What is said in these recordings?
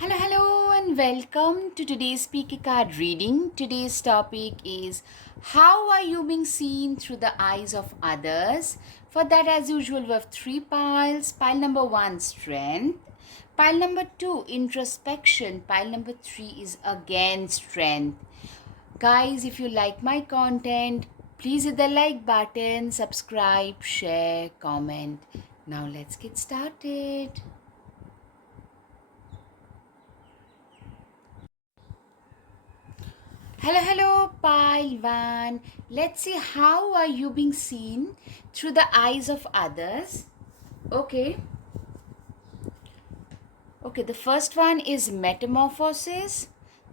Hello, and welcome to today's speaker card reading. Today's topic is how are you being seen through the eyes of others? For that, as usual, we have three piles. Pile number one, strength. Pile number two, introspection. Pile number three is again strength. Guys, if you like my content, please hit the like button, subscribe, share, comment. Now, let's get started. Hello, pile one. Let's see how are you being seen through the eyes of others. Okay. Okay, the first one is metamorphosis.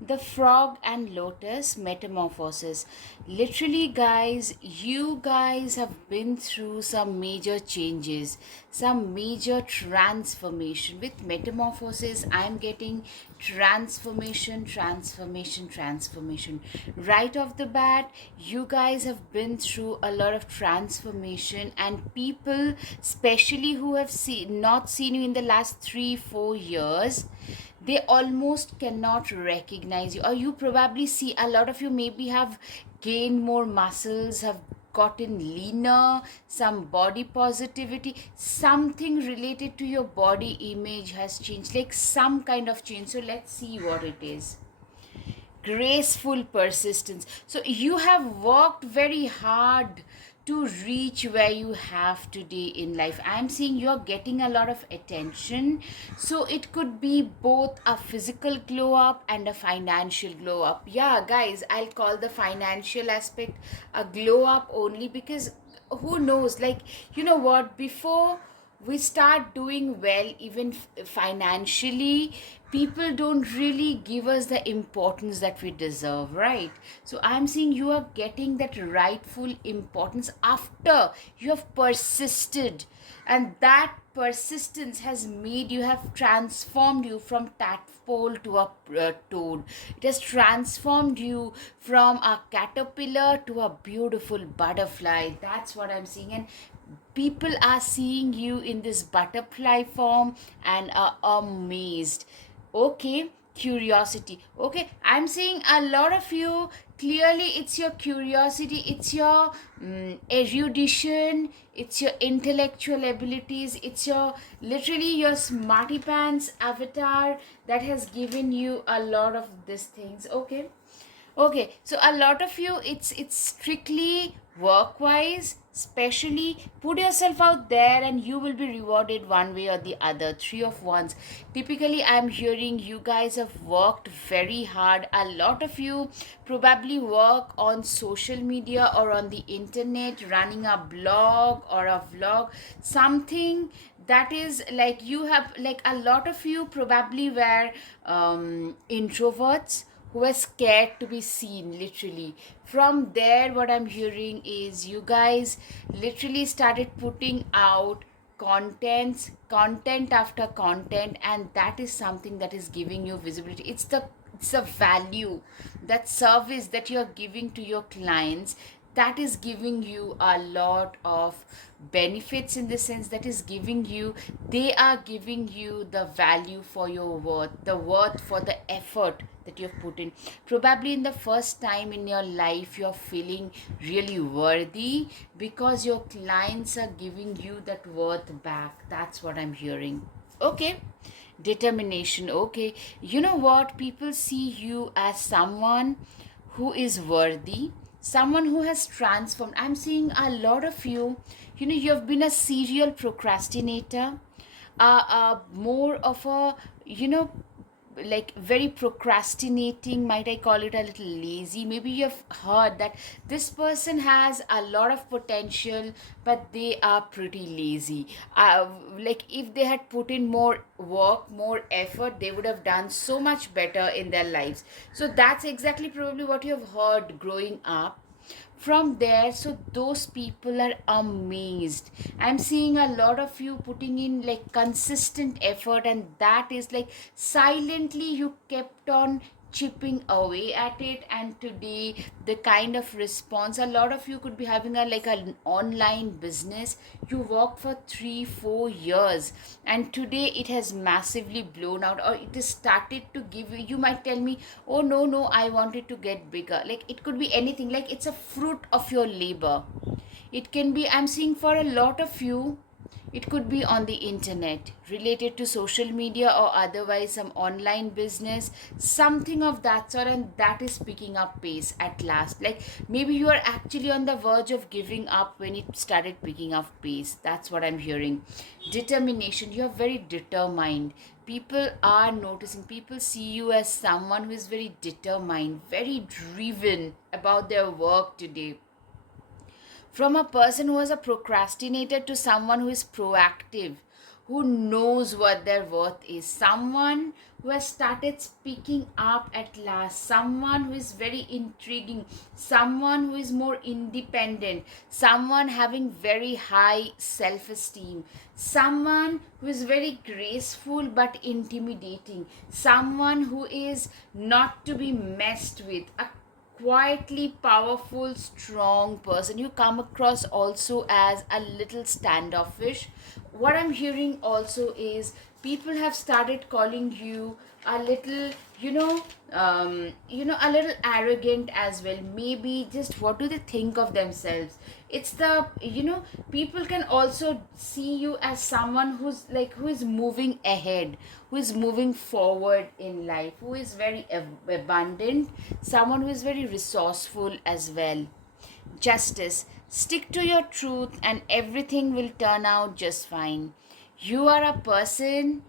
The frog and lotus metamorphosis. Literally, guys, you guys have been through some major changes, some major transformation. With metamorphosis, I'm getting transformation. Right off the bat, you guys have been through a lot of transformation, and people, especially who have not seen you in the last 3-4 years, they almost cannot recognize you, or you probably see a lot of you maybe have gained more muscles, have gotten leaner, some body positivity, something related to your body image has changed, like some kind of change. So let's see what it is. Graceful persistence. So you have worked very hard to reach where you have today in life. I'm seeing you're getting a lot of attention. So it could be both a physical glow up and a financial glow up. Yeah, guys, I'll call the financial aspect a glow up only because who knows, like, you know what, before we start doing well, even financially, people don't really give us the importance that we deserve, right? So I'm seeing you are getting that rightful importance after you have persisted, and that persistence has made you, have transformed you from tadpole to a toad. It has transformed you from a caterpillar to a beautiful butterfly. That's what I'm seeing. And people are seeing you in this butterfly form and are amazed. Okay, curiosity. Okay, I'm seeing a lot of you, clearly it's your curiosity, it's your erudition, it's your intellectual abilities, it's your, literally your smarty pants avatar that has given you a lot of these things. Okay, so a lot of you, it's strictly work wise. Especially put yourself out there and you will be rewarded one way or the other. Three of Wands. Typically, I'm hearing you guys have worked very hard. A lot of you probably work on social media or on the internet, running a blog or a vlog, something that is like, you have, like, a lot of you probably were introverts who were scared to be seen, literally. From there, what I'm hearing is you guys literally started putting out content after content, and that is something that is giving you visibility. It's a value, that service that you're giving to your clients, that is giving you a lot of benefits, in the sense that is giving you, they are giving you the value for your worth, the worth for the effort that you've put in. Probably in the first time in your life you're feeling really worthy because your clients are giving you that worth back. That's what I'm hearing. Okay, determination. Okay, you know what, people see you as someone who is worthy, someone who has transformed. I'm seeing a lot of you, you know, you have been a serial procrastinator, more of a, you know, like very procrastinating, might I call it a little lazy. Maybe you've heard that this person has a lot of potential but they are pretty lazy. Like if they had put in more work, more effort, they would have done so much better in their lives. So that's exactly probably what you have heard growing up. From there, so those people are amazed. I'm seeing a lot of you putting in like consistent effort, and that is like silently you kept on chipping away at it. And today the kind of response, a lot of you could be having a like an online business, you worked for 3 4 years, and today it has massively blown out, or it has started to give you, you might tell me, oh no no, I wanted to get bigger. Like it could be anything, like it's a fruit of your labor. It can be, I'm seeing for a lot of you, it could be on the internet, related to social media or otherwise some online business, something of that sort, and that is picking up pace at last. Like maybe you are actually on the verge of giving up when it started picking up pace. That's what I'm hearing. Determination, you're very determined. People are noticing, people see you as someone who is very determined, very driven about their work today. From a person who was a procrastinator to someone who is proactive, who knows what their worth is, someone who has started speaking up at last, someone who is very intriguing, someone who is more independent, someone having very high self esteem, someone who is very graceful but intimidating, someone who is not to be messed with, a quietly powerful, strong person. You come across also as a little standoffish. What I'm hearing also is people have started calling you a little, a little arrogant as well. Maybe just what do they think of themselves? It's the, people can also see you as someone who's like, who is moving ahead, who is moving forward in life, who is very abundant, someone who is very resourceful as well. Justice, stick to your truth and everything will turn out just fine. You are a person,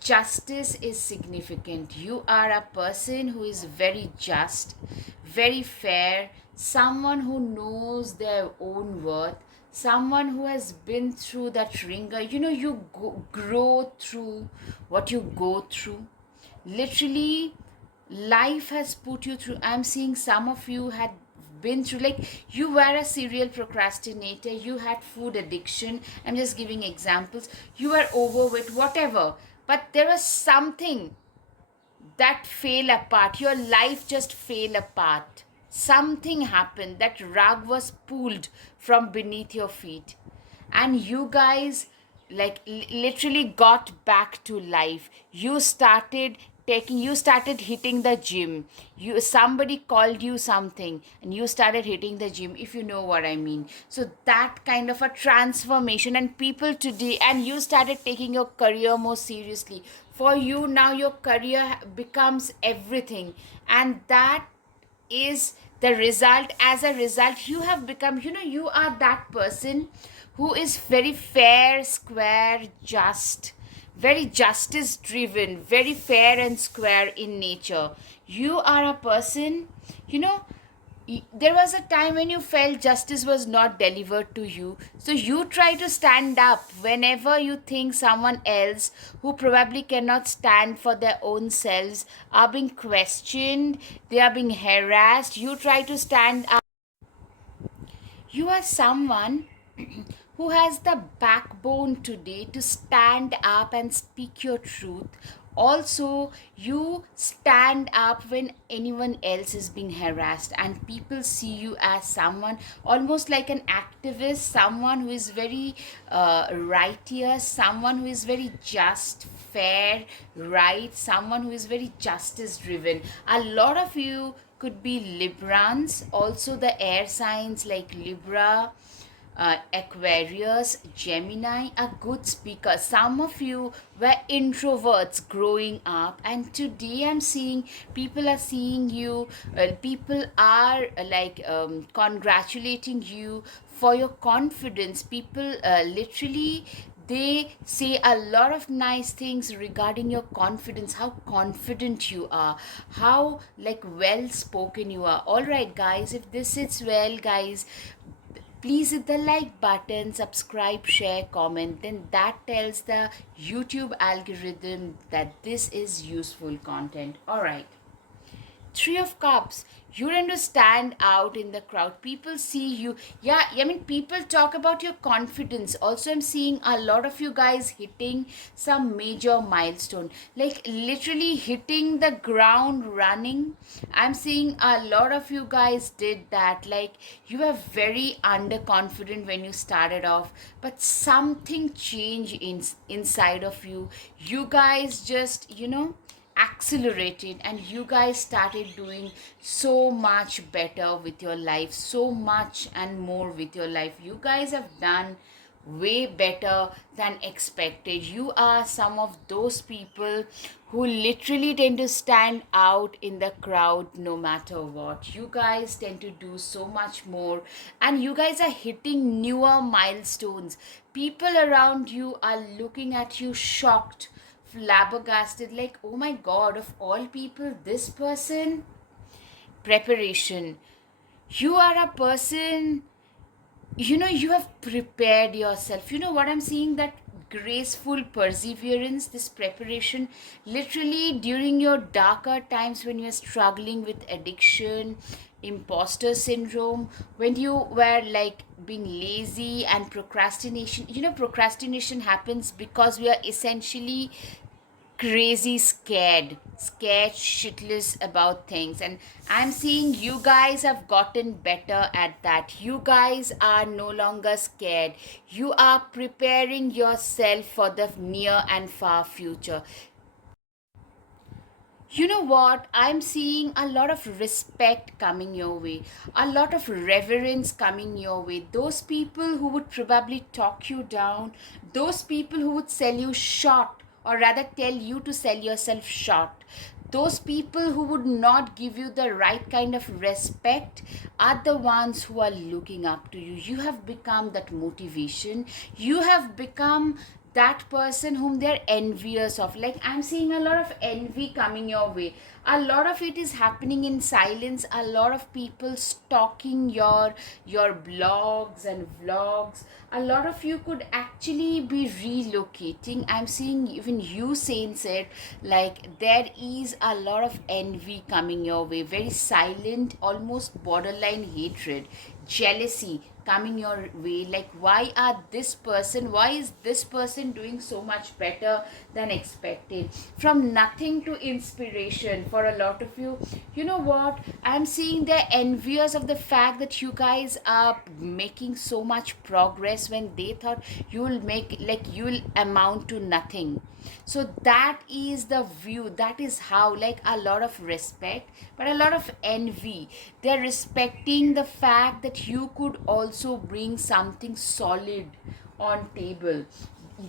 justice is significant. You are a person who is very just, very fair, someone who knows their own worth, someone who has been through that ringer. You grow through what you go through. Literally, life has put you through. I'm seeing some of you had been through, like you were a serial procrastinator, you had food addiction, I'm just giving examples, you were overweight, whatever, but there was something that fell apart, your life just fell apart, something happened, that rug was pulled from beneath your feet, and you guys like literally got back to life. You started hitting the gym, you somebody called you something and you started hitting the gym, if you know what I mean. So that kind of a transformation, and people today, and you started taking your career more seriously. For you now, your career becomes everything, and that is the result. As a result, you have become, you are that person who is very fair, square, just, very justice driven, very fair and square in nature. You are a person, you know there was a time when you felt justice was not delivered to you. So you try to stand up whenever you think someone else, who probably cannot stand for their own selves, are being questioned, they are being harassed. You try to stand up. You are someone who has the backbone today to stand up and speak your truth. Also, you stand up when anyone else is being harassed, and people see you as someone almost like an activist, someone who is very righteous, someone who is very just, fair, right, someone who is very justice driven. A lot of you could be Librans, also the air signs like Libra, Aquarius, Gemini, a good speaker. Some of you were introverts growing up, and today I'm seeing people are seeing you, people are congratulating you for your confidence. People literally, they say a lot of nice things regarding your confidence, how confident you are, how like well spoken you are. All right guys, if this sits well guys, please hit the like button, subscribe, share, comment. Then that tells the YouTube algorithm that this is useful content. All right. Three of Cups. You tend to stand out in the crowd. People see you. Yeah, I mean, people talk about your confidence. Also, I'm seeing a lot of you guys hitting some major milestone, like literally hitting the ground running. I'm seeing a lot of you guys did that. Like, you were very underconfident when you started off, but something changed inside of you. You guys just, accelerated, and you guys started doing so much better with your life, so much and more with your life. You guys have done way better than expected. You are some of those people who literally tend to stand out in the crowd no matter what. You guys tend to do so much more, and you guys are hitting newer milestones. People around you are looking at you shocked, flabbergasted, like, oh my god, of all people, this person. Preparation. You are a person, you have prepared yourself. You know what I'm seeing? That graceful perseverance, this preparation, literally during your darker times when you're struggling with addiction, imposter syndrome, when you were like being lazy and procrastination. Procrastination happens because we are essentially crazy scared shitless about things, and I'm seeing you guys have gotten better at that. You guys are no longer scared. You are preparing yourself for the near and far future. You know what? I'm seeing a lot of respect coming your way, a lot of reverence coming your way. Those people who would probably talk you down, those people who would sell you short, or rather tell you to sell yourself short, those people who would not give you the right kind of respect are the ones who are looking up to you. You have become that motivation. You have become that person whom they're envious of. Like, I'm seeing a lot of envy coming your way. A lot of it is happening in silence. A lot of people stalking your blogs and vlogs. A lot of you could actually be relocating. I'm seeing even you saying it, like there is a lot of envy coming your way, very silent, almost borderline hatred, jealousy coming your way. Like, why is this person doing so much better than expected? From nothing to inspiration for a lot of you. You know what? I'm seeing they're envious of the fact that you guys are making so much progress when they thought you'll amount to nothing. So that is the view. That is how, like, a lot of respect but a lot of envy. They're respecting the fact that you could also bring something solid on table.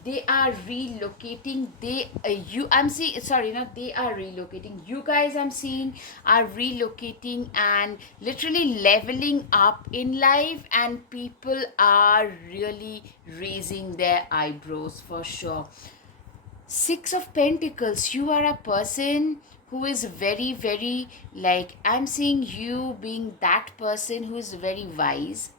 They are relocating. I'm seeing, sorry, not they are relocating, you guys, I'm seeing, are relocating and literally leveling up in life, and people are really raising their eyebrows for sure. Six of Pentacles. You are a person who is very, very, like, I'm seeing you being that person who is very wise,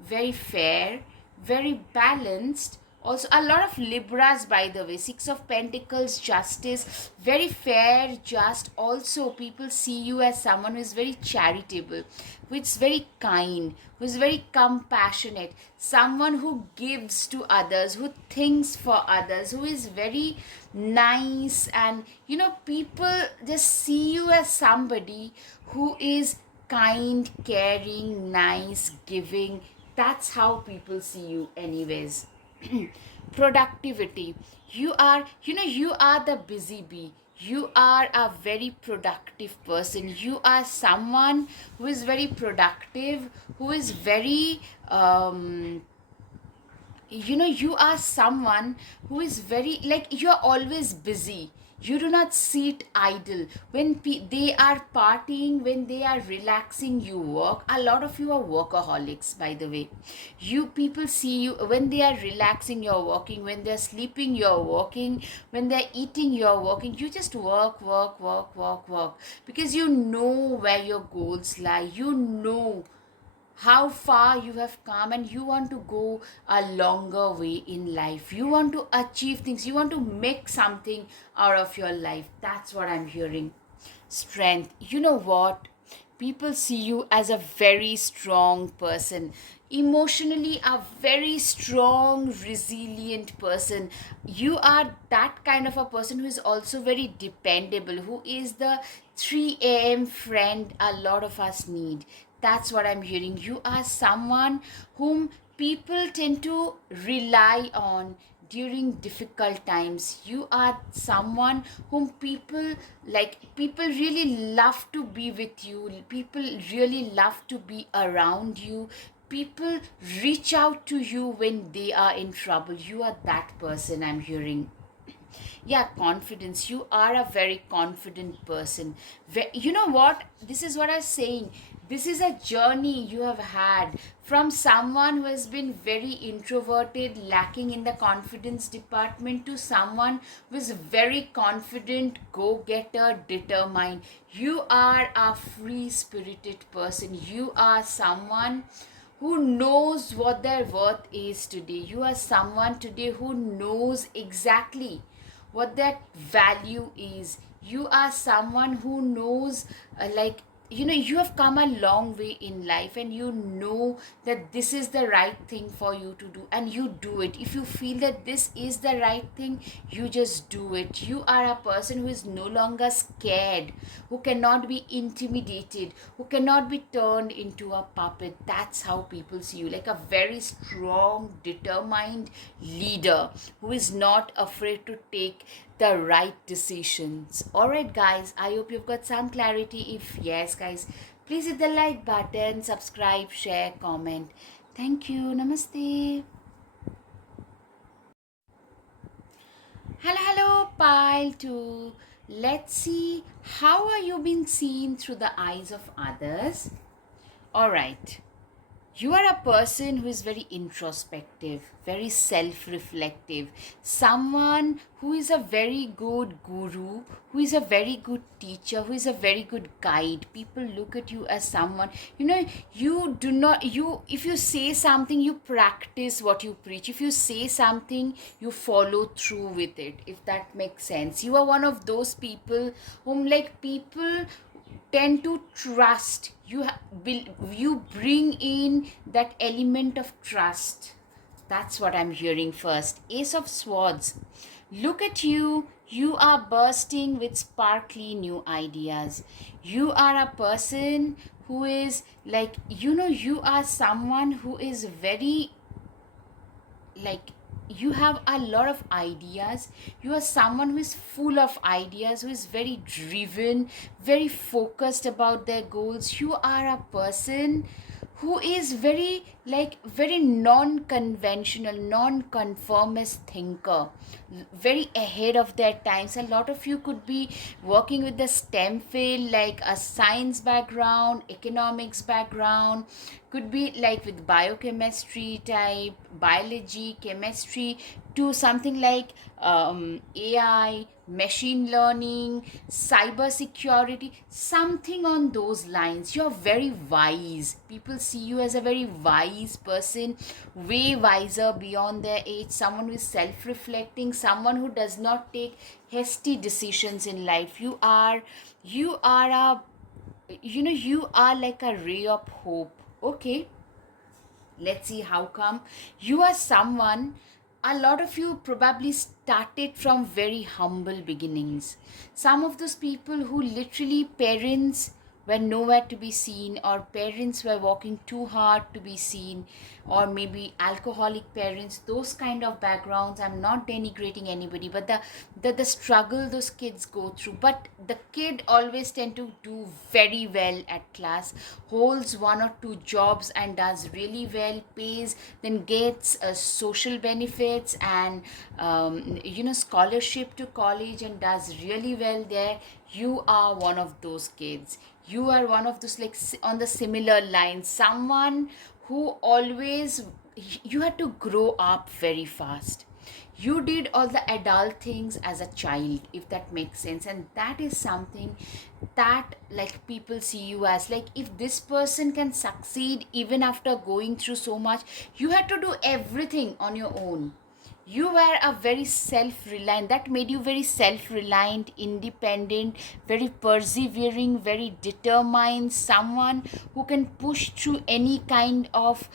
very fair, very balanced. Also, a lot of Libras, by the way. Six of Pentacles, justice, very fair, just. Also, people see you as someone who is very charitable, who is very kind, who is very compassionate, someone who gives to others, who thinks for others, who is very nice. And people just see you as somebody who is kind, caring, nice, giving. That's how people see you, anyways. Productivity. You are the busy bee. You are a very productive person. You are someone who is very productive, who is very you are someone who is very, like, you're always busy. You do not sit idle. When they are partying, when they are relaxing, you work. A lot of you are workaholics, by the way. You people see you when they are relaxing, you're working. When they're sleeping, you're working. When they're eating, you're working. You just work, work, work, work, work, because you know where your goals lie. You know how far you have come, and you want to go a longer way in life. You want to achieve things. You want to make something out of your life. That's what I'm hearing. Strength. You know what? People see you as a very strong person, emotionally, a very strong, resilient person. You are that kind of a person who is also very dependable, who is the 3 a.m. friend a lot of us need. That's what I'm hearing. You are someone whom people tend to rely on during difficult times. You are someone whom people really love to be with you. People really love to be around you. People reach out to you when they are in trouble. You are that person, I'm hearing. Yeah, confidence. You are a very confident person. You know what, this is what I'm saying. This is a journey you have had from someone who has been very introverted, lacking in the confidence department, to someone who is very confident, go-getter, determined. You are a free spirited person. You are someone who knows what their worth is today. You are someone today who knows exactly what that value is. You are someone who knows, you have come a long way in life, and you know that this is the right thing for you to do, and you do it. If you feel that this is the right thing, you just do it. You are a person who is no longer scared, who cannot be intimidated, who cannot be turned into a puppet. That's how people see you, like a very strong, determined leader who is not afraid to take the right decisions. All right, guys, I hope you've got some clarity. If yes, guys, please hit the like button, subscribe, share, comment. Thank you. Namaste. Hello, pile 2. Let's see, how are you being seen through the eyes of others? All right. You are a person who is very introspective, very self reflective, someone who is a very good guru, who is a very good teacher, who is a very good guide. People look at you as someone, you do not, if you say something, you practice what you preach. If you say something, you follow through with it, if that makes sense. You are one of those people whom, like, people tend to trust. You bring in that element of trust. That's what I'm hearing. First, Ace of Swords. Look at you. You are bursting with sparkly new ideas. You are a person who is, like, you are someone who is very, like, you have a lot of ideas. You are someone who is full of ideas, who is very driven, very focused about their goals. You are a person who is very, like, very non-conventional, non-conformist thinker, very ahead of their times. A lot of you could be working with the STEM field, like a science background, economics background, could be like with biochemistry type, biology, chemistry, to something like AI, machine learning, cyber security, something on those lines. You're very wise. People see you as a very wise person, way wiser beyond their age, someone who is self reflecting, someone who does not take hasty decisions in life. You are a, you are like a ray of hope. Okay, let's see how come. You are someone, a lot of you probably started from very humble beginnings. Some of those people who literally, parents were nowhere to be seen, or parents were working too hard to be seen, or maybe alcoholic parents, those kind of backgrounds. I'm not denigrating anybody, but the struggle those kids go through. But the kid always tend to do very well at class, holds one or two jobs and does really well, pays, then gets social benefits and scholarship to college, and does really well there. You are one of those kids. You are one of those, like, on the similar lines, someone who always, you had to grow up very fast. You did all the adult things as a child, if that makes sense. And that is something that, like, people see you as, like, if this person can succeed even after going through so much. You had to do everything on your own. You were a very self-reliant, that made you very self-reliant, independent, very persevering, very determined, someone who can push through any kind of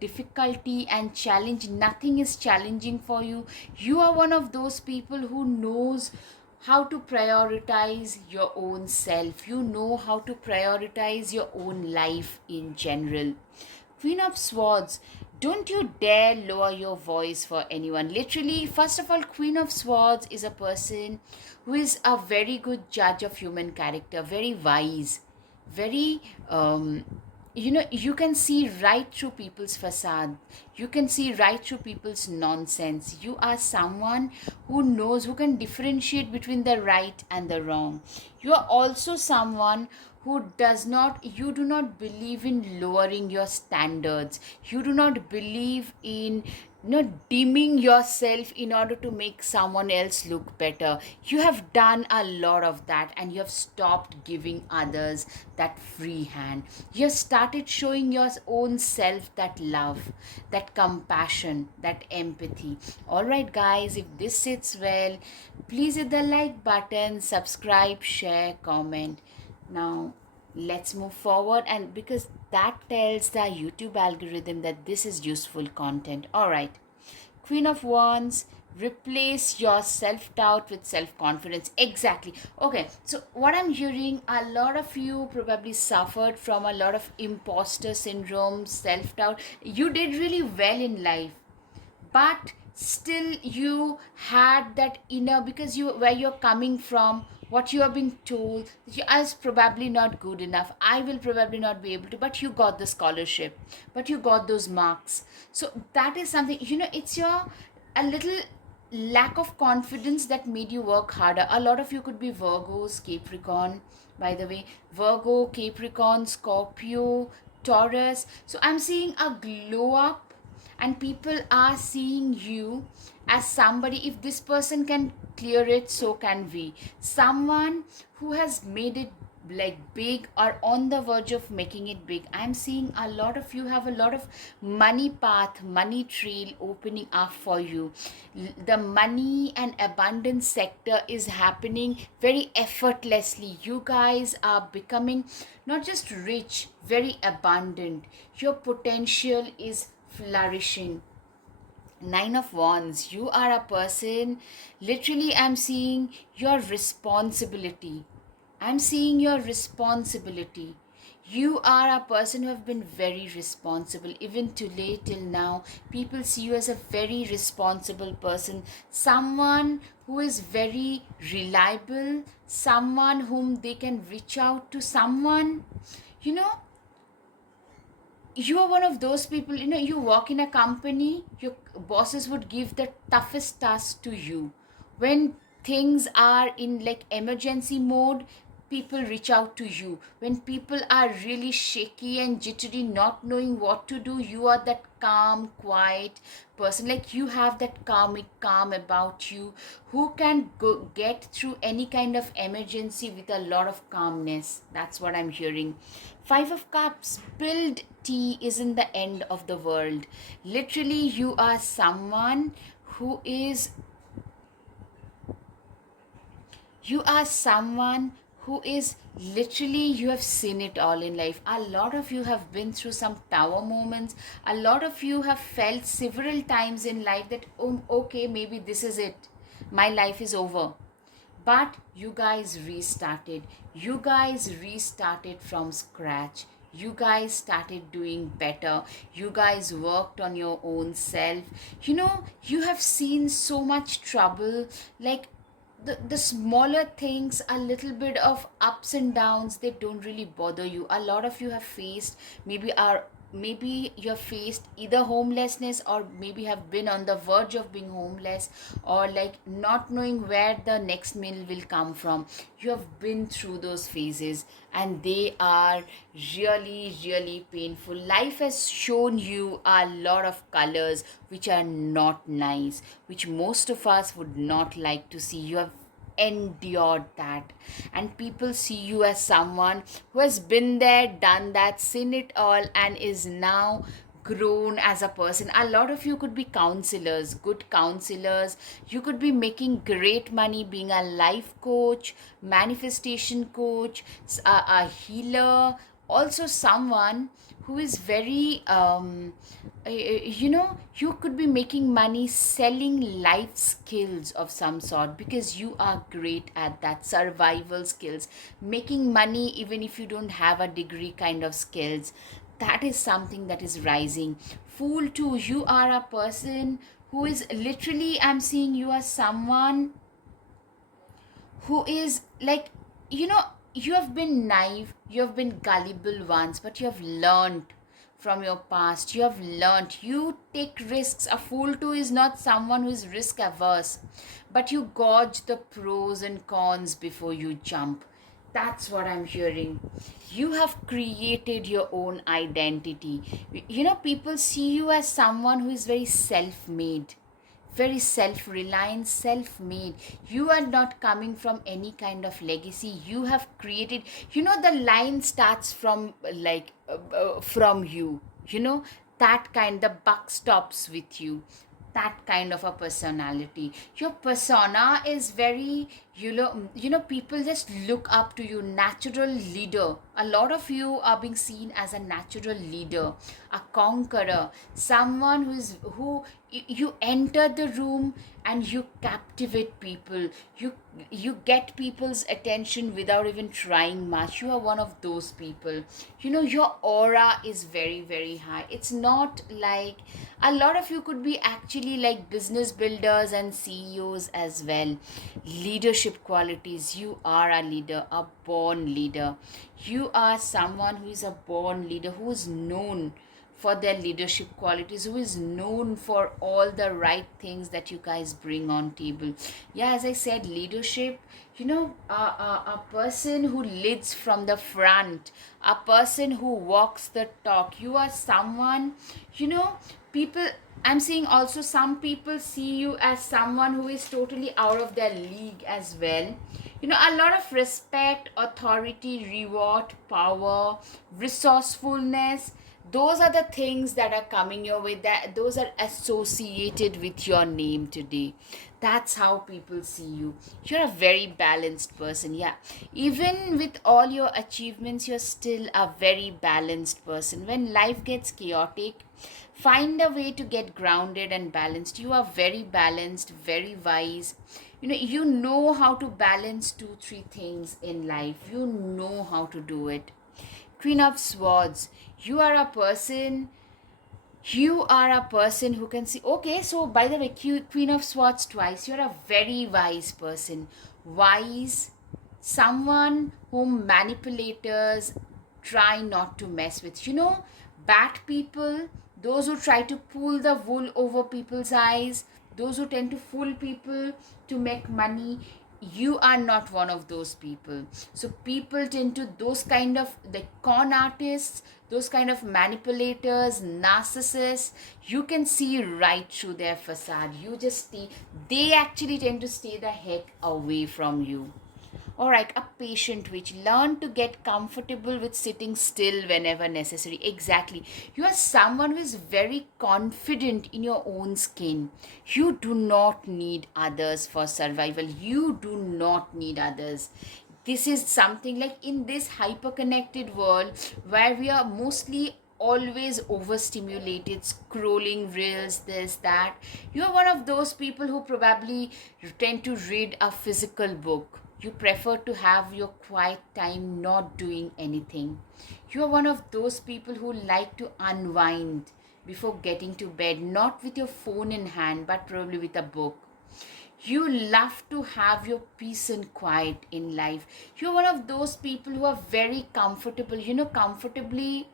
difficulty and challenge. Nothing is challenging for you. You are one of those people who knows how to prioritize your own self. You know how to prioritize your own life in general. Queen of Swords, don't you dare lower your voice for anyone. Literally, first of all, Queen of Swords is a person who is a very good judge of human character, very wise, very you can see right through people's facade. You can see right through people's nonsense. You are someone who knows, who can differentiate between the right and the wrong. You are also someone who does not, you do not believe in lowering your standards. You do not believe in dimming yourself in order to make someone else look better. You have done a lot of that, and you have stopped giving others that free hand. You have started showing your own self that love, that compassion, that empathy. All right, guys, if this sits well, please hit the like button, subscribe, share, comment. Now let's move forward, and because that tells the YouTube algorithm that this is useful content. All right, Queen of Wands, replace your self-doubt with self-confidence. Exactly. Okay, so what I'm hearing, a lot of you probably suffered from a lot of imposter syndrome, self-doubt. You did really well in life, but still you had that inner, because you, where you're coming from, what you are being told, that you, I was probably not good enough, I will probably not be able to, but you got the scholarship, but you got those marks. So that is something, it's your a little lack of confidence that made you work harder. A lot of you could be Virgos, Capricorn, by the way, Virgo, Capricorn, Scorpio, Taurus. So I'm seeing a glow up, and people are seeing you as somebody, if this person can clear it, so can we. Someone who has made it like big or on the verge of making it big. I'm seeing a lot of you have a lot of money path, money trail opening up for you. The money and abundance sector is happening very effortlessly. You guys are becoming not just rich, very abundant. Your potential is flourishing. Nine of Wands, you are a person, literally, I'm seeing your responsibility. I'm seeing your responsibility. You are a person who have been very responsible. Even today, till now, people see you as a very responsible person. Someone who is very reliable, someone whom they can reach out to, someone, you know, you are one of those people, you work in a company, your bosses would give the toughest task to you. When things are in like emergency mode, people reach out to you. When people are really shaky and jittery, not knowing what to do, you are that calm, quiet person. Like, you have that calm about you, who can get through any kind of emergency with a lot of calmness. That's what I'm hearing. Five of Cups, spilled tea isn't the end of the world. Literally, you are someone who is, you are someone who is literally, you have seen it all in life. A lot of you have been through some tower moments. A lot of you have felt several times in life that, oh, okay, maybe this is it, my life is over. But you guys restarted. You guys restarted from scratch. You guys started doing better. You guys worked on your own self. You have seen so much trouble. Like, the smaller things, a little bit of ups and downs, they don't really bother you. A lot of you have faced, maybe you're faced either homelessness, or maybe have been on the verge of being homeless, or like not knowing where the next meal will come from. You have been through those phases, and they are really, really painful. Life has shown you a lot of colors which are not nice, which most of us would not like to see. You have endured that, and people see you as someone who has been there, done that, seen it all, and is now grown as a person. A lot of you could be counselors, good counselors. You could be making great money being a life coach, manifestation coach, a healer, also someone who is very you could be making money selling life skills of some sort, because you are great at that, survival skills, making money even if you don't have a degree kind of skills. That is something that is rising. Fool too, you are a person who is literally, I'm seeing you as someone who is like, you know, you have been naive, you have been gullible once, but you have learned from your past. You have learned, you take risks. A fool too is not someone who is risk averse, but you gauge the pros and cons before you jump. That's what I'm hearing. You have created your own identity. You know, people see you as someone who is very self made, very self-reliant, self-made. You are not coming from any kind of legacy. You have created, you know, the line starts from like from you, you know, that kind, the buck stops with you. That kind of a personality, your persona is very, people just look up to you. Natural leader, a lot of you are being seen as a natural leader, a conqueror, someone you enter the room and you captivate people. You get people's attention without even trying much. You are one of those people. You know, your aura is very, very high. It's not like, a lot of you could be actually like business builders and CEOs as well. Leadership qualities, you are a leader, a born leader. You are someone who is a born leader, who is known for their leadership qualities, who is known for all the right things that you guys bring on table. Yeah, as I said, leadership, you know, a person who leads from the front, a person who walks the talk. You are someone, you know, people, I'm seeing also some people see you as someone who is totally out of their league as well. You know, a lot of respect, authority, reward, power, resourcefulness, those are the things that are coming your way, that those are associated with your name today. That's how people see you. You're a very balanced person. Yeah, even with all your achievements, you're still a very balanced person. When life gets chaotic, find a way to get grounded and balanced. You are very balanced, very wise. You know how to balance two three things in life. You know how to do it. Queen of Swords, you are a person, who can see. Okay, so by the way, Queen of Swords twice, you're a very wise person. Wise, someone whom manipulators try not to mess with. You know, bad people, those who try to pull the wool over people's eyes, those who tend to fool people to make money, you are not one of those people. So people tend to, those kind of the con artists, those kind of manipulators, narcissists, you can see right through their facade. You just stay, they actually tend to stay the heck away from you. All right, a patient witch. Learn to get comfortable with sitting still whenever necessary. Exactly. You are someone who is very confident in your own skin. You do not need others for survival. You do not need others. This is something like, in this hyper connected world where we are mostly always overstimulated, scrolling reels, this, that. You're one of those people who probably tend to read a physical book. You prefer to have your quiet time not doing anything. You are one of those people who like to unwind before getting to bed, not with your phone in hand, but probably with a book. You love to have your peace and quiet in life. You're one of those people who are very comfortable, comfortably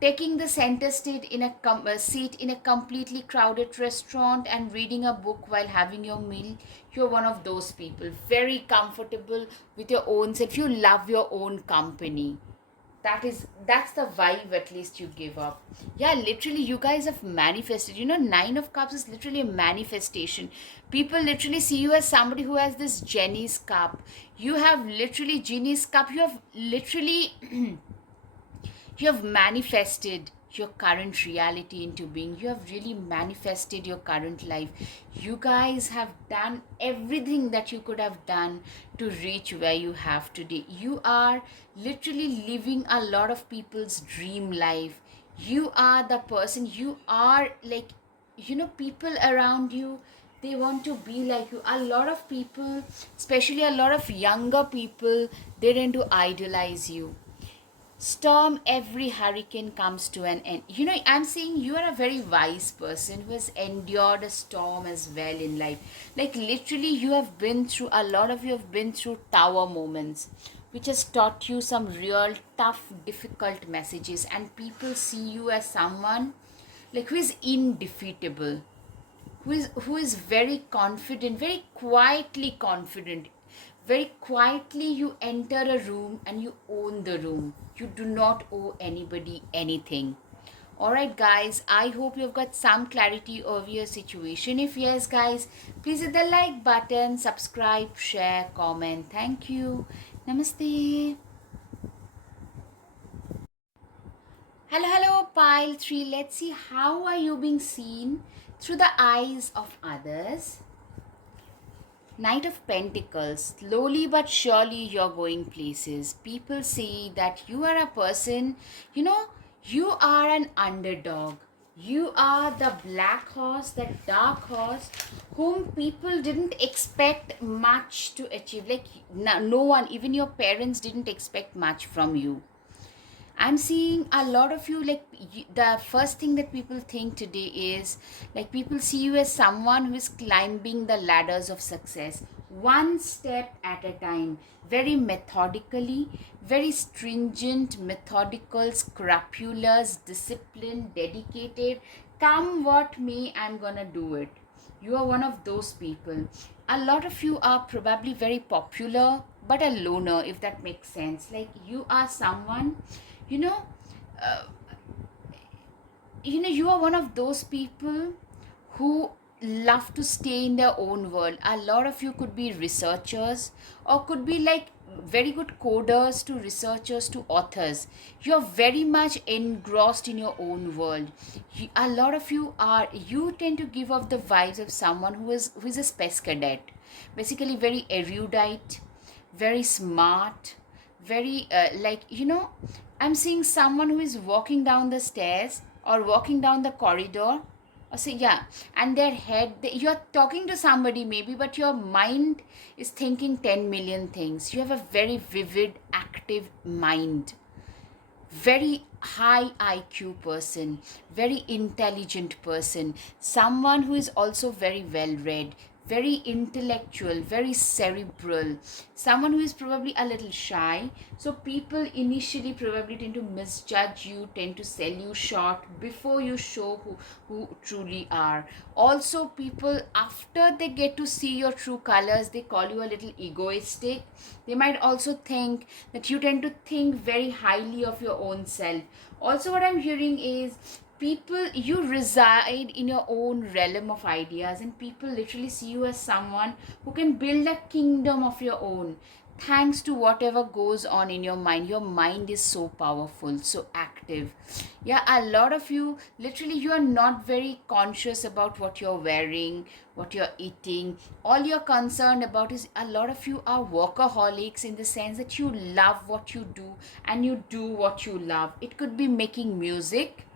taking the center seat in seat in a completely crowded restaurant and reading a book while having your meal. You're one of those people, very comfortable with your own self. You love your own company. That's the vibe at least you give up. Yeah, literally, you guys have manifested. Nine of Cups is literally a manifestation. People literally see you as somebody who has this Jenny's cup. You have literally Jenny's cup. You have literally you have manifested your current reality into being. You have really manifested your current life. You guys have done everything that you could have done to reach where you have today. You are literally living a lot of people's dream life. You are the person, you are like, people around you, they want to be like you. A lot of people, especially a lot of younger people, they tend to idolize you. Storm, every hurricane comes to an end. I'm saying you are a very wise person who has endured a storm as well in life. Like literally, you have been through, a lot of you have been through tower moments, which has taught you some real tough, difficult messages, and people see you as someone like who is indefeatable, who is very confident, very quietly confident. Very quietly you enter a room and you own the room. You do not owe anybody anything. Alright guys, I hope you've got some clarity over your situation. If yes guys, please hit the like button, subscribe, share, comment. Thank you. Namaste. Hello, pile 3. Let's see how are you being seen through the eyes of others. Knight of Pentacles, slowly but surely you're going places. People say that you are a person, you are an underdog. You are the black horse, that dark horse, whom people didn't expect much to achieve. Like, no one, even your parents, didn't expect much from you. I'm seeing a lot of you, like the first thing that people think today is like people see you as someone who is climbing the ladders of success one step at a time, very methodically, very stringent, methodical, scrupulous, disciplined, dedicated. Come what may, I'm gonna do it. You are one of those people. A lot of you are probably very popular but a loner, if that makes sense. Like you are someone, you know uh, you are one of those people who love to stay in their own world. A lot of you could be researchers, or could be like very good coders to researchers to authors. You're very much engrossed in your own world. A lot of you are, you tend to give off the vibes of someone who is a space cadet, basically very erudite, very smart, very I'm seeing someone who is walking down the stairs or walking down the corridor, or say yeah, and their head, you're talking to somebody maybe, but your mind is thinking 10 million things. You have a very vivid, active mind, very high IQ person, very intelligent person, someone who is also very well read, very intellectual, very cerebral, someone who is probably a little shy. So people initially probably tend to misjudge you, tend to sell you short before you show who truly are. Also, people, after they get to see your true colors, they call you a little egoistic. They might also think that you tend to think very highly of your own self. Also, what I'm hearing is people, you reside in your own realm of ideas, and people literally see you as someone who can build a kingdom of your own thanks to whatever goes on in your mind. Your mind is so powerful, so active. Yeah, a lot of you, literally, you are not very conscious about what you're wearing, what you're eating. All you're concerned about is, a lot of you are workaholics in the sense that you love what you do and you do what you love. It could be making music.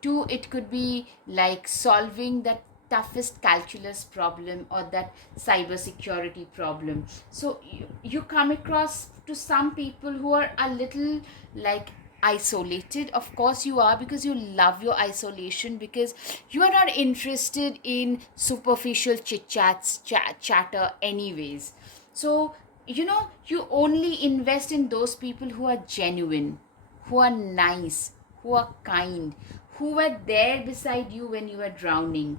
Two, it could be like solving that toughest calculus problem or that cybersecurity problem. So you come across to some people who are a little like isolated. Of course you are, because you love your isolation, because you are not interested in superficial chit chats, chatter anyways. So you only invest in those people who are genuine, who are nice, who are kind, who were there beside you when you were drowning.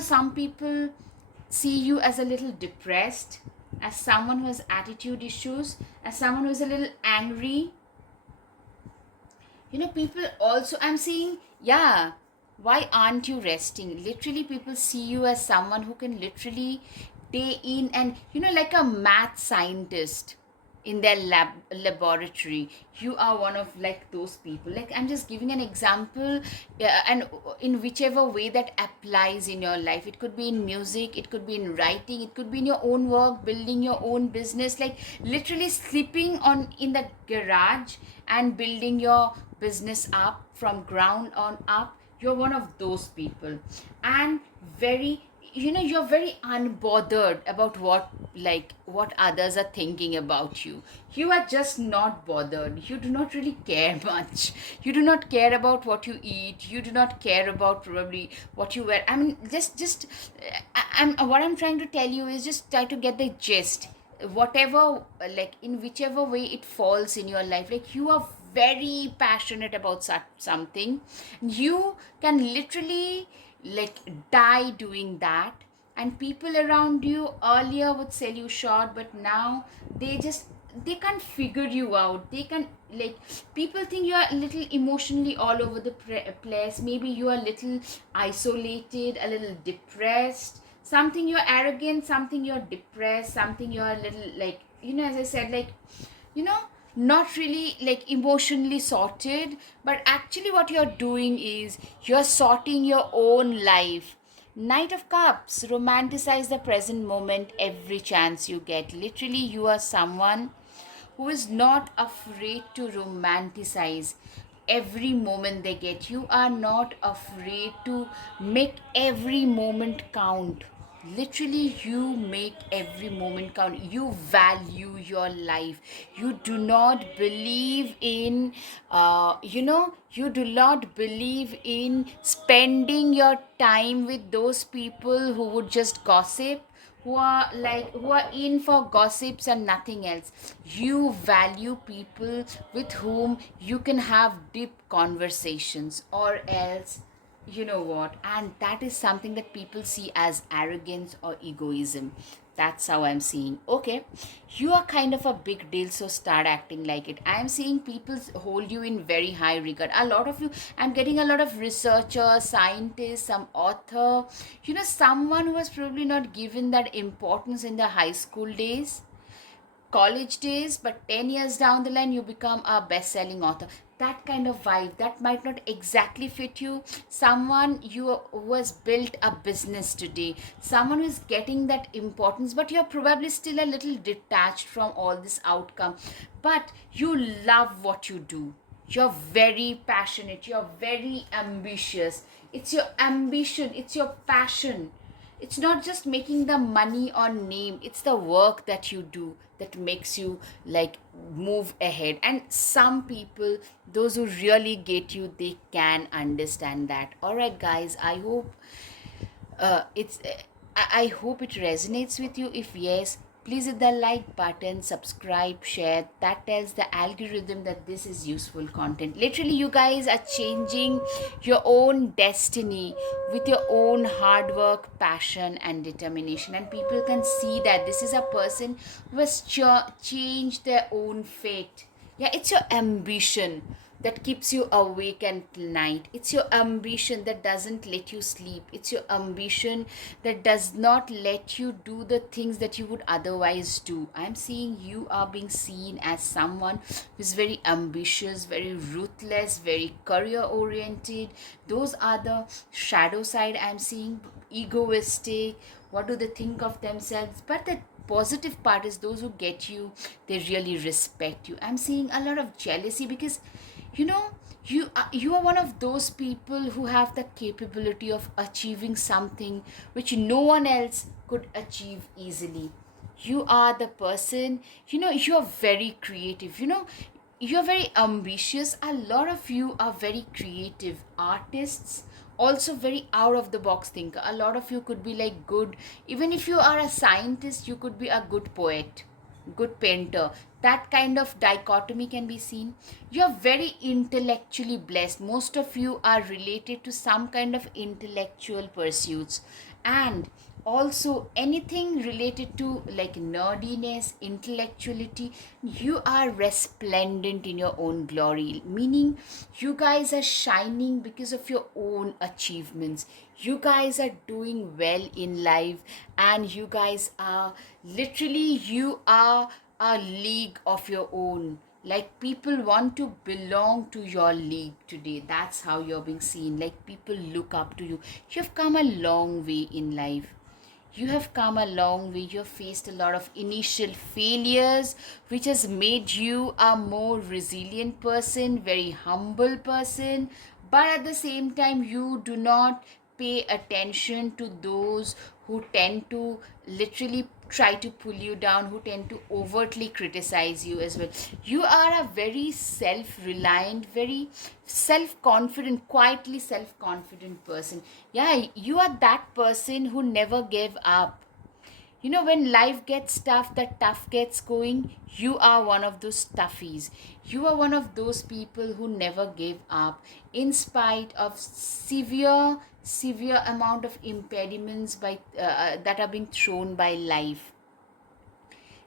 Some people see you as a little depressed, as someone who has attitude issues, as someone who is a little angry. People also, I'm seeing, yeah, why aren't you resting? Literally, people see you as someone who can literally day in and, like a math scientist. in their laboratory. You are one of like those people. Like, I'm just giving an example, and in whichever way that applies in your life. It could be in music, it could be in writing, it could be in your own work, building your own business, like literally sleeping on in the garage and building your business up from ground on up. You're one of those people. And very, you're very unbothered about what others are thinking about you. You are just not bothered. You do not really care much. You do not care about what you eat. You do not care about probably what you wear. I mean, just I'm what I'm trying to tell you is just try to get the gist. Whatever, like in whichever way it falls in your life, like you are very passionate about something. You can literally like die doing that, and people around you earlier would sell you short, but now they can't figure you out. They can, like, people think you are a little emotionally all over the place. Maybe you are a little isolated, a little depressed, something you're arrogant, something you're depressed, something you're a little like, as I said, like, you know not really like emotionally sorted. But actually what you're doing is you're sorting your own life. Knight of Cups, romanticize the present moment every chance you get. Literally, you are someone who is not afraid to romanticize every moment they get. You are not afraid to make every moment count. Literally, you make every moment count. You value your life. You do not believe in, you do not believe in spending your time with those people who would just gossip, who are in for gossips and nothing else. You value people with whom you can have deep conversations, or else, you know what, and that is something that people see as arrogance or egoism. That's how I'm seeing. Okay, you are kind of a big deal, so start acting like it. I'm seeing people hold you in very high regard. A lot of you, I'm getting a lot of researchers, scientists, some author, someone who was probably not given that importance in the high school days, college days, but 10 years down the line you become a best-selling author. That kind of vibe, that might not exactly fit you. Someone who has built a business today, someone who is getting that importance, but you're probably still a little detached from all this outcome. But you love what you do. You're very passionate, you're very ambitious. It's your ambition, it's your passion. It's not just making the money or name, it's the work that you do that makes you like move ahead. And some people, those who really get you, they can understand that. All right, guys, I hope it's I hope it resonates with you. If yes, please hit the like button, subscribe, share. That tells the algorithm that this is useful content. Literally, you guys are changing your own destiny with your own hard work, passion, and determination. And people can see that this is a person who has changed their own fate. Yeah, it's your ambition that keeps you awake at night. It's your ambition that doesn't let you sleep. It's your ambition that does not let you do the things that you would otherwise do. I'm seeing you are being seen as someone who's very ambitious, very ruthless, very career oriented. Those are the shadow side I'm seeing. Egoistic, what do they think of themselves? But the positive part is those who get you, they really respect you. I'm seeing a lot of jealousy because you know you are one of those people who have the capability of achieving something which no one else could achieve easily. You are the person, you are very creative, you're very ambitious. A lot of you are very creative artists, also very out of the box thinker. A lot of you could be like good, even if you are a scientist, you could be a good poet, good painter. That kind of dichotomy can be seen. You're very intellectually blessed. Most of you are related to some kind of intellectual pursuits, and also anything related to like nerdiness, intellectuality. You are resplendent in your own glory, meaning you guys are shining because of your own achievements. You guys are doing well in life, and you guys are literally, you are a league of your own. Like people want to belong to your league today. That's how you're being seen. Like people look up to you. You've come a long way in life. You have come a long way. You've faced a lot of initial failures, which has made you a more resilient person, very humble person. But at the same time, you do not pay attention to those who tend to literally try to pull you down, who tend to overtly criticize you as well. You are a very self reliant, very self confident, quietly self confident person. Yeah, you are that person who never gave up. You know, when life gets tough, the tough gets going, you are one of those toughies. You are one of those people who never gave up in spite of severe amount of impediments that are being thrown by life.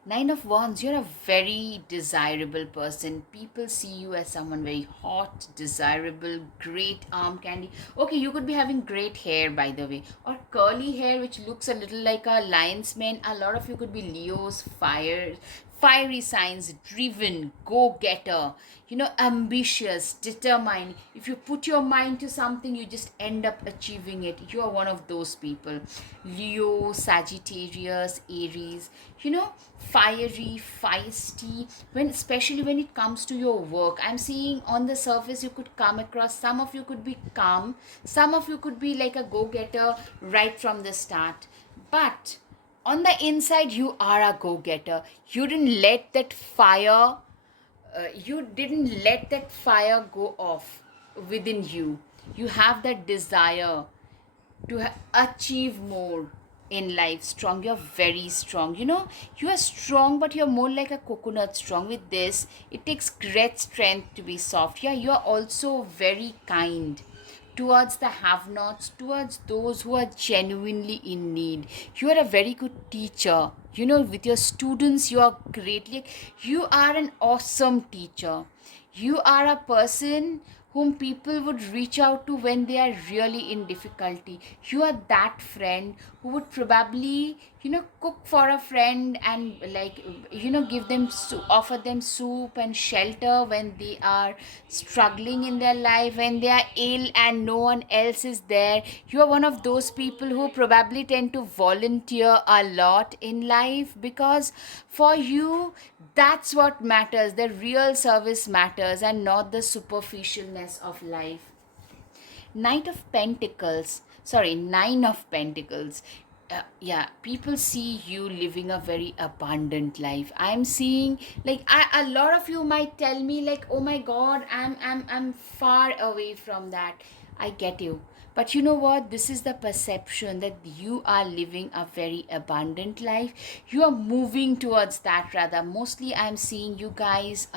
Nine of Wands, you're a very desirable person. People see you as someone very hot, desirable, great arm candy. Okay, you could be having great hair, by the way, or curly hair, which looks a little like a lion's mane. A lot of you could be Leos, fiery signs, driven, go getter, ambitious, determined. If you put your mind to something, you just end up achieving it. You are one of those people. Leo, Sagittarius, Aries, fiery, feisty, especially when it comes to your work. I'm seeing on the surface you could come across, some of you could be calm, some of you could be like a go-getter right from the start. But on the inside, you are a go-getter. You didn't let that fire go off within you. You have that desire to achieve more in life. Strong, you're very strong. You are strong, but you're more like a coconut strong. With this, it takes great strength to be soft. Yeah, you're also very kind towards the have nots, towards those who are genuinely in need. You are a very good teacher. With your students, you are greatly, you are an awesome teacher. You are a person whom people would reach out to when they are really in difficulty. You are that friend who would probably, cook for a friend and like, give them, offer them soup and shelter when they are struggling in their life, when they are ill and no one else is there. You are one of those people who probably tend to volunteer a lot in life, because for you, that's what matters. The real service matters and not the superficialness of life. Nine of Pentacles. Yeah, people see you living a very abundant life. I'm seeing, like, a lot of you might tell me like, oh my god, I'm far away from that. I get you. But you know what? This is the perception that you are living a very abundant life. You are moving towards that rather. Mostly, I'm seeing you guys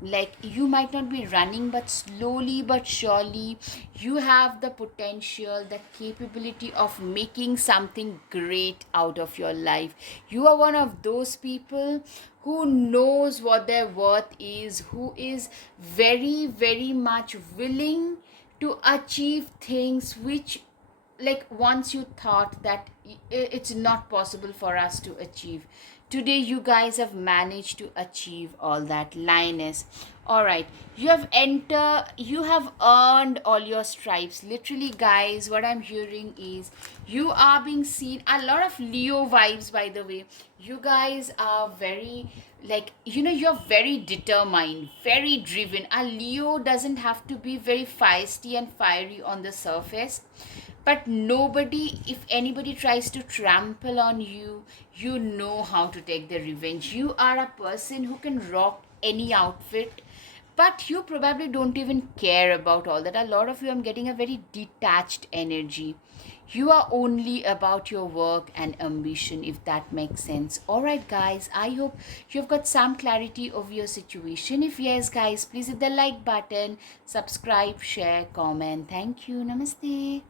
like, you might not be running, but slowly but surely, you have the potential, the capability of making something great out of your life. You are one of those people who knows what their worth is, who is very, very much willing to achieve things which, like, once you thought that it's not possible for us to achieve. Today you guys have managed to achieve all that. Lioness, all right, you have earned all your stripes. Literally, guys, what I'm hearing is you are being seen. A lot of Leo vibes, by the way. You guys are very, like, you're very determined, very driven. A Leo doesn't have to be very feisty and fiery on the surface, but nobody, if anybody tries to trample on you, you know how to take the revenge. You are a person who can rock any outfit, but you probably don't even care about all that. A lot of you, I'm getting a very detached energy. You are only about your work and ambition, if that makes sense. All right, guys, I hope you've got some clarity of your situation. If yes, guys, please hit the like button, subscribe, share, comment. Thank you. Namaste.